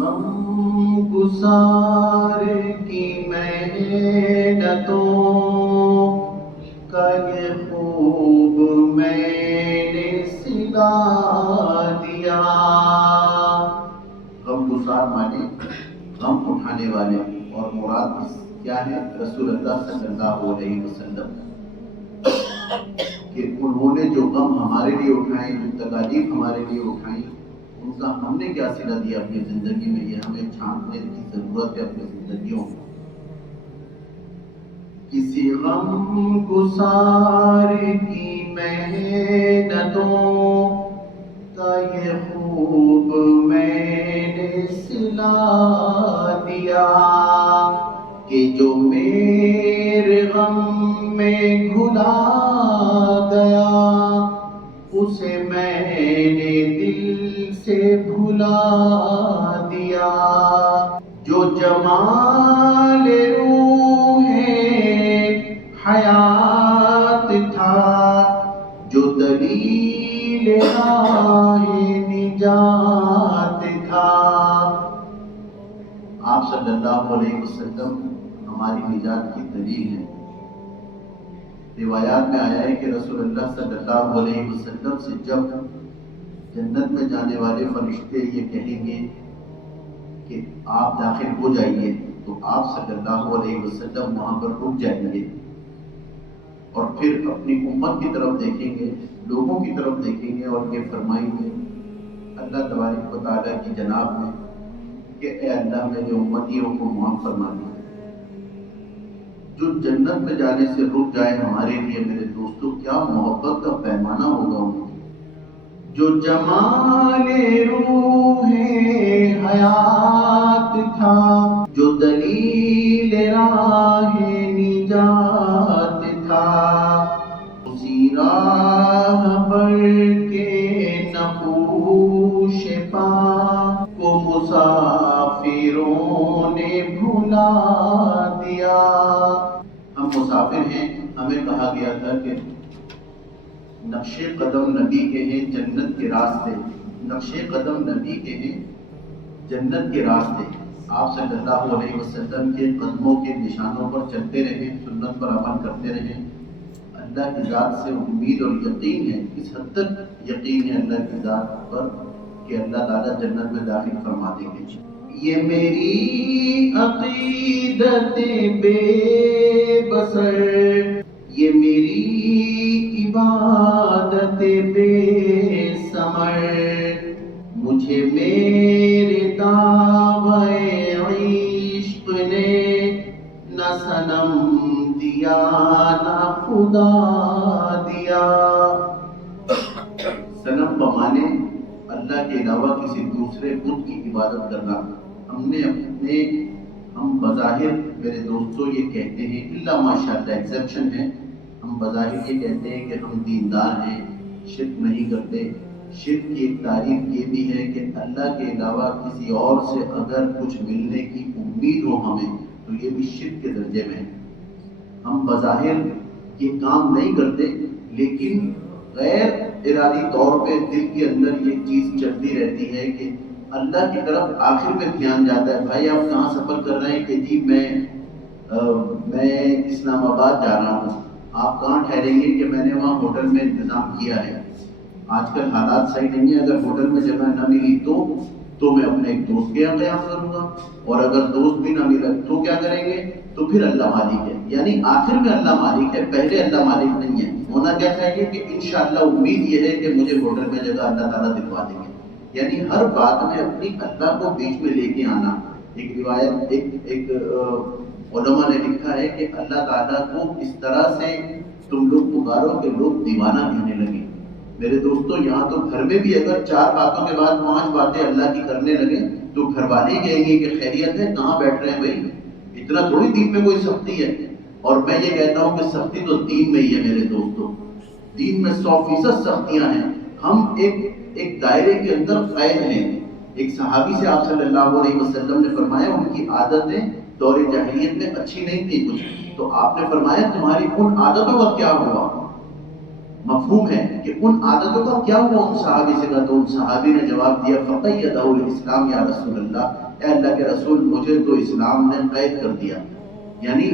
غم گسار کی محنتوں کا یہ خوب میں نے سلا دیا. غم گسار مانے غم اٹھانے والے، اور مراد کیا ہے؟ رسول اللہ صلی اللہ علیہ وسلم، کہ انہوں نے جو غم ہمارے لیے اٹھائے، جو تکالیف ہمارے لیے اٹھائیں، ان کا ہم نے کیا صلہ دیا اپنی زندگی میں. یہ ہمیں چھانٹنے کی ضرورت ہے اپنی زندگیوں میں. کسی غم گسار کی محنتوں کا یہ خوب میں نے سلا دیا، کہ جو میرے غم میں گھلا گیا اسے میں نے دل سے بھلا دیا. جو جمال روح حیات تھا، جو دلیل راہ نجات تھا. آپ صلی اللہ علیہ وسلم ہماری نجات کی دلیل ہے. روایات میں آیا ہے کہ رسول اللہ صلی اللہ علیہ وسلم سے جب جنت میں جانے والے فرشتے یہ کہیں گے کہ آپ داخل ہو جائیے، تو آپ صلی اللہ علیہ وسلم وہاں پر رک جائیں گے اور پھر اپنی امت کی طرف دیکھیں گے، لوگوں کی طرف دیکھیں گے اور یہ فرمائیں گے اللہ تبارک و تعالیٰ کی جناب میں کہ اے اللہ میرے امتیوں کو معاف فرما دیا. جو جنت میں جانے سے رک جائے ہمارے لیے میرے دوستوں، کیا محبت کا پیمانہ ہوگا ان کی. جو جمال روح حیات تھا، جو دلیل راہ نجات تھا، اسی راہ بڑھ کے نقوش پا کو مسافروں نے بھلا دیا. ہم مسافر ہیں، ہمیں کہا گیا تھا کہ نقش قدم نبی کے ہیں جنت کے راستے، نقش قدم نبی کے ہیں جنت کے راستے. آپ صلی اللہ علیہ وسلم کے قدموں کے نشانوں پر چلتے رہیں، سنت پر عمل کرتے رہیں. اللہ کی ذات سے امید اور یقین ہے، اس حد تک یقین ہے اللہ کی ذات پر کہ اللہ تعالیٰ جنت میں داخل فرما دیں گے. یہ میری عقیدت بے بسر، یہ میری عبادت بے ثمر، مجھے میرے دعوے عشق نے نہ صنم دیا نہ خدا دیا. صنم بمانے اللہ کے علاوہ کسی دوسرے بت کی عبادت کرنا. ہم بظاہر میرے دوستوں یہ کہتے ہیں، اللہ ماشاءاللہ ایکسیپشن ہے، ہم بظاہر یہ کہتے ہیں کہ ہم دیندار ہیں، شرک نہیں کرتے. شرک کی ایک تعریف یہ بھی ہے کہ اللہ کے علاوہ کسی اور سے اگر کچھ ملنے کی امید ہو ہمیں تو یہ بھی شرک کے درجے میں ہے. ہم بظاہر یہ کام نہیں کرتے لیکن غیر ارادی طور پہ دل کے اندر یہ چیز چلتی رہتی ہے کہ اللہ کی طرف آخر میں دھیان جاتا ہے. بھائی آپ کہاں سفر کر رہے ہیں؟ کہ جی میں اسلام آباد جا رہا ہوں. آپ کہاں ٹھہریں گے؟ کہ میں نے وہاں ہوٹل میں انتظام کیا ہے. آج کل حالات صحیح نہیں ہے، اگر ہوٹل میں جگہ نہ ملی تو میں اپنے ایک دوست کے یہاں قیام کروں گا، اور اگر دوست بھی نہ ملا تو کیا کریں گے؟ تو پھر اللہ مالک ہے. یعنی آخر میں اللہ مالک ہے، پہلے اللہ مالک نہیں ہے. ہونا کیا چاہیے کہ انشاءاللہ امید یہ ہے کہ مجھے ہوٹل میں جگہ اللہ تعالیٰ دلوا دیں گے. یعنی ہر بات میں اپنی اللہ کو بیچ میں لے کے آنا. ایک روایت ایک علماء نے لکھا ہے کہ اللہ تعالیٰ کو اس طرح سے تم لوگ پکارو کہ لوگ دیوانہ کہنے لگے. میرے دوستوں یہاں تو گھر میں بھی اگر 4 باتوں کے بعد 5 باتیں اللہ کی کرنے لگے تو گھر والے ہی کہیں گے کہ خیریت ہے، کہاں بیٹھ رہے ہیں بھائی، اتنا تھوڑی دین میں کوئی سختی ہے. اور میں یہ کہتا ہوں کہ سختی تو دین میں ہی ہے میرے دوستوں. دین میں 100% سختیاں ہیں. ہم ایک دائرے کے اندر قید ہیں. ایک صحابی سے آپ صلی اللہ علیہ وسلم نے فرمایا ان کی عادتیں دور جاہلیت میں اچھی نہیں تھی کچھ، تو آپ نے فرمایا تمہاری ان عادتوں کا کیا ہوا؟ مفہوم ہے کہ ان عادتوں کا کیا ہوا ان صحابی سے. کہا تو ان صحابی نے جواب دیا فقیدہ الاسلام یا رسول اللہ، اے اللہ کے رسول مجھے تو اسلام نے قید کر دیا، یعنی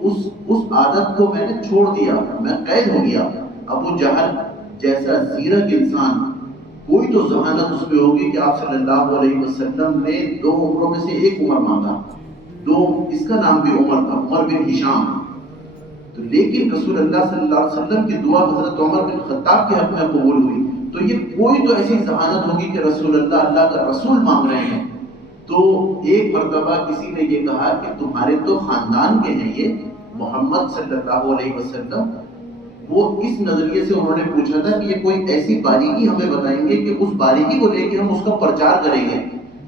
اس عادت کو میں نے چھوڑ دیا، میں قید ہو گیا۔ ابو جہل جیسا زیرک انسان، کوئی تو ذہانت اس میں ہوگی کہ آپ صلی اللہ علیہ وسلم نے 2 عمروں میں سے ایک عمر مانگا، اس کا نام بھی عمر تھا، عمر بن ہشام۔ تو لیکن رسول اللہ صلی اللہ علیہ وسلم کی دعا حضرت عمر بن خطاب کے حق میں قبول ہوئی، تو یہ کوئی تو ایسی ذہانت ہوگی کہ رسول اللہ کا رسول مانگ رہے ہیں۔ تو ایک مرتبہ کسی نے یہ کہا کہ تمہارے تو خاندان کے ہیں یہ محمد صلی اللہ علیہ وسلم، وہ اس نظریے سے انہوں نے پوچھا تھا کہ یہ کوئی ایسی باریکی ہمیں بتائیں گے کہ اس باریکی کو لے کے ہم اس کا پرچار کریں گے،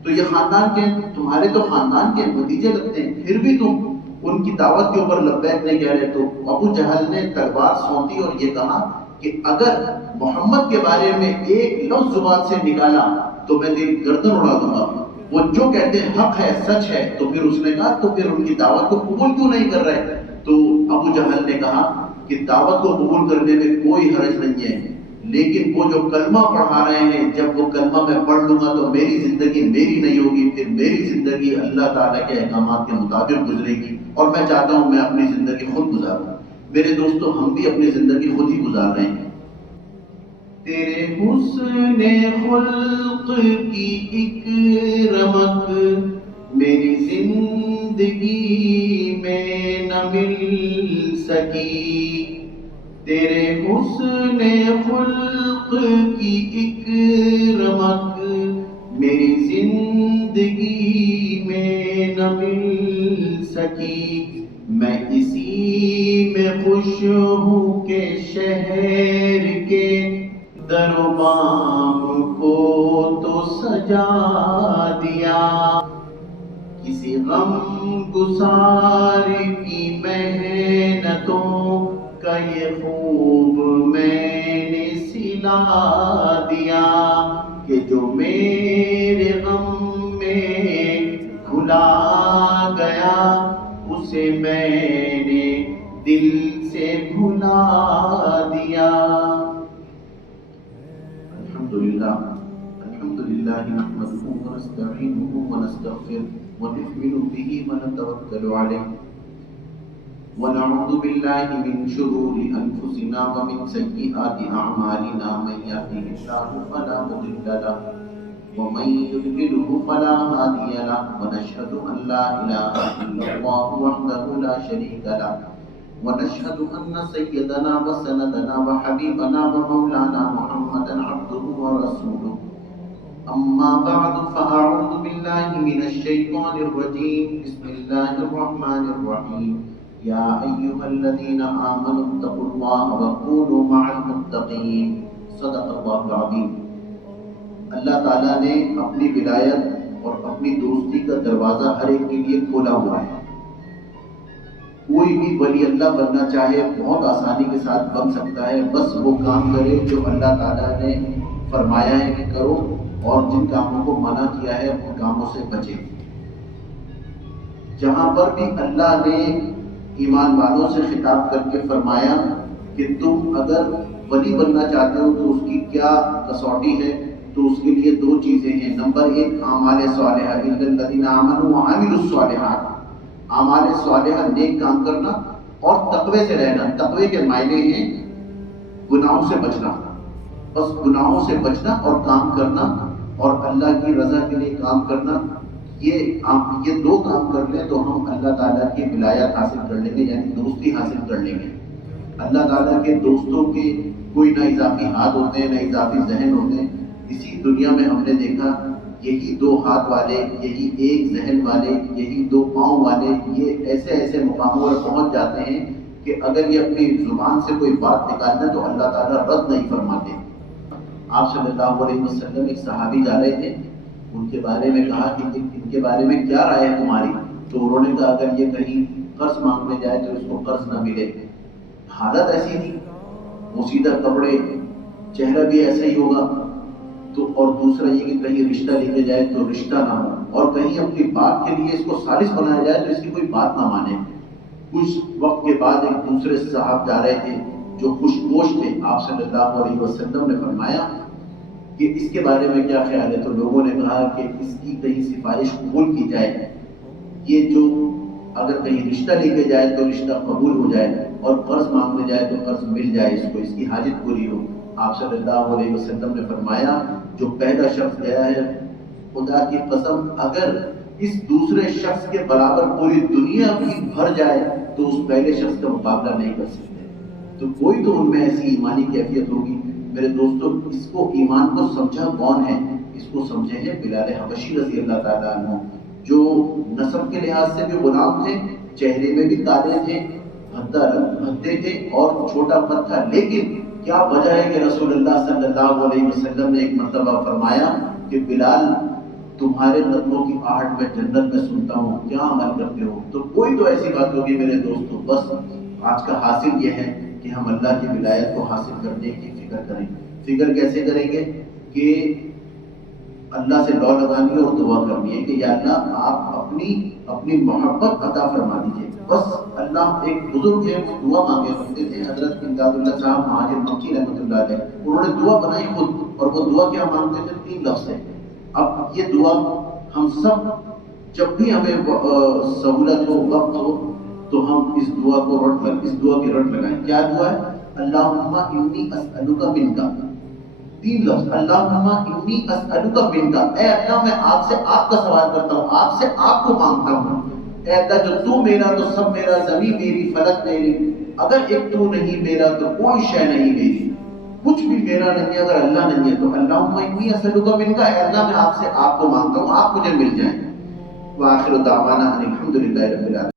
تو یہ خاندان کے، تمہارے تو خاندان کے بھتیجے لگتے ہیں، پھر بھی تم ان کی دعوت کے اوپر لبیک نہیں کہہ رہے۔ تو ابو جہل نے تلوار سونتی اور یہ کہا کہ اگر محمد کے بارے میں ایک لفظ زبان سے نکالا تو میں تیری گردن اڑا دوں گا، وہ جو کہتے ہیں حق ہے، سچ ہے۔ تو پھر اس نے کہا تو پھر ان کی دعوت کو قبول کیوں نہیں کر رہے؟ تو ابو جہل نے کہا کہ دعوت کو قبول کرنے میں کوئی حرج نہیں ہے، لیکن وہ جو کلمہ پڑھا رہے ہیں، جب وہ کلمہ میں پڑھ لوں گا تو میری زندگی میری نہیں ہوگی، پھر میری زندگی اللہ تعالیٰ کے احکامات کے مطابق گزرے گی، اور میں چاہتا ہوں میں اپنی زندگی خود گزاروں۔ میرے دوستو، ہم بھی اپنی زندگی خود ہی گزار رہے ہیں۔ تیرے حسن خلق کی ایک رمق میری زندگی میں نہ مل سکی، تیرے حسن خلق کی ایک رمق میری زندگی میں نہ مل سکی، میں اسی میں خوش ہوں کہ شہر کے در و بام کو تو سجا دیا، کسی غم گسار کی محنتوں کا یہ خوب میں نے سلا دیا، کہ جو میرے غم میں بھلا گیا اسے میں نے دل سے بھلا دیا۔ الحمدللہ نحمده ونستعینه ونستغفره ونؤمن به ونتوکل علیہ ونعوذ باللہ من شرور انفسنا ومن سیئات اعمالنا، من یهده اللہ فلا مضل له ومن يضلله فلا هادی له، ونشهد ان لا الہ الا اللہ وحدہ لا شریک له، ونشهد ان سیدنا وسندنا وحبیبنا ومولانا محمدا عبده ورسوله، اما بعد فاعوذ باللہ من الشیطان الرجیم، بسم اللہ الرحمن الرحیم، یا ایہا الذین آمنوا اتقوا اللہ وکونوا مع المتقین، صدق اللہ العظیم۔ اللہ تعالیٰ نے اپنی ولایت اور اپنی دوستی کا دروازہ ہر ایک کے لیے کھولا ہوا ہے۔ کوئی بھی ولی اللہ بننا چاہے بہت آسانی کے ساتھ بن سکتا ہے، بس وہ کام کرے جو اللہ تعالیٰ نے فرمایا ہے کہ کرو، اور جن کاموں کو منع کیا ہے ان کاموں سے بچے۔ جہاں پر بھی اللہ نے ایمان والوں سے خطاب کر کے فرمایا کہ تم اگر ولی بننا چاہتے ہو تو اس کی کیا کسوٹی ہے، تو اس کے لیے 2 چیزیں ہیں۔ نمبر 1 اعمال صالحہ، الا الذین آمنوا وعملوا الصالحات، اعمال صالحہ نیک کام کرنا اور تقوی سے رہنا۔ تقوی کے معنی ہیں گناہوں سے بچنا، بس گناہوں سے بچنا اور کام کرنا اور اللہ کی رضا کے لیے کام کرنا۔ یہ 2 کام کر لیں تو ہم اللہ تعالیٰ کی ولایت حاصل کر لیں گے، یعنی دوستی حاصل کر لیں گے۔ اللہ تعالیٰ کے دوستوں کے کوئی نہ اضافی ہاتھ ہوتے ہیں نہ اضافی ذہن ہوتے ہیں۔ اسی دنیا میں ہم نے دیکھا یہی 2 ہاتھ والے، یہی 1 ذہن والے، یہی 2 پاؤں والے، یہ ایسے مقاموں پر پہنچ جاتے ہیں کہ اگر یہ اپنی زبان سے کوئی بات نکالنا تو اللہ تعالیٰ رد نہیں فرماتے۔ آپ صلی اللہ علیہ وسلم ایک صحابی جا رہے تھے، ان کے بارے میں کہا کہ ان کے بارے میں کیا رائے ہے تمہاری؟ تو انہوں نے کہا اگر یہ کہیں قرض مانگنے جائے تو اس کو قرض نہ ملے۔ حالت ایسی تھی، پوشیدہ کپڑے، چہرہ بھی ایسا ہی ہوگا، تو اور دوسرا یہ کہ کہیں رشتہ لے کے جائے تو رشتہ نہ ہو، اور کہیں اپنی بات کے لیے اس کو سالس بنایا جائے تو اس کی کوئی بات نہ مانے۔ کچھ وقت کے بعد ایک دوسرے صاحب جا رہے تھے جو خوش گوش تھے۔ آپ صلی اللہ علیہ وسلم نے فرمایا کہ اس کے بارے میں کیا خیال ہے؟ تو لوگوں نے کہا کہ اس کی کہیں سفارش قبول کی جائے، یہ جو اگر کہیں رشتہ لے کے جائے تو رشتہ قبول ہو جائے، اور قرض مانگنے جائے تو قرض مل جائے اس کو، اس کی حاجت پوری ہو۔ آپ صلی اللہ علیہ وسلم نے فرمایا جو پہلا شخص گیا ہے، خدا کی قسم اگر اس دوسرے شخص کے برابر پوری دنیا بھی بھر جائے تو اس پہلے شخص کا مقابلہ نہیں کر سکتے۔ تو کوئی تو ان میں ایسی ایمانی کیفیت ہوگی۔ میرے دوستو، اس کو ایمان کو سمجھا کون ہے؟ اس کو سمجھے ہیں بلال حبشی رضی اللہ تعالیٰ عنہ، جو نسب کے لحاظ سے بھی غلام تھے، چہرے میں بھی کالے تھے، بھدے تھے اور چھوٹا قد تھا، لیکن کیا وجہ ہے کہ رسول اللہ صلی اللہ علیہ وسلم نے ایک مرتبہ فرمایا کہ بلال تمہارے قدموں کی آہٹ میں جنت میں سنتا ہوں، کیا عمل کرتے ہو؟ تو کوئی تو ایسی بات ہوگی میرے دوستو۔ بس آج کا حاصل یہ ہے کہ ہم اللہ کی ولایت کو حاصل کرنے کی فکر کریں۔ فکر کیسے کریں گے؟ کہ اللہ سے دعا لگانی ہے اور دعا کرنی ہے کہ یا اللہ آپ اپنی محبت عطا فرما دیجیے۔ بس اللہ، ایک بزرگ ہے وہ دعا مانگے کرتے تھے، حضرت امداد اللہ صاحب مہاجر مکی رحمۃ اللہ علیہ، انہوں نے دعا بنائی خود، اور وہ دعا کیا مانگتے تھے؟ 3 لفظ ہے۔ اب یہ دعا ہم سب جب بھی ہمیں سہولت ہو، وقت ہو، تو ہم اس دعا کی رٹ لگائیں۔ کیا دعا ہے؟ اللہم انی اسألک منک، 3 لفظ، اللہم انی اسألک منک، اے اللہ میں آپ سے آپ کا سوال کرتا ہوں، آپ سے آپ کو مانگتا ہوں۔ اے اللہ جو تو میرا تو سب میرا، زمین میری فلک میری، اگر ایک تو نہیں میرا تو کوئی شے نہیں میری، کچھ بھی میرا نہیں ہے اگر اللہ نہیں ہے تو۔ اللہم انی اسألک منک، اے اللہ میں آپ سے آپ کو مانگتا ہوں، آپ مجھے مل جائیں۔ وآخر دعوانا ان الحمد للہ رب العالمین۔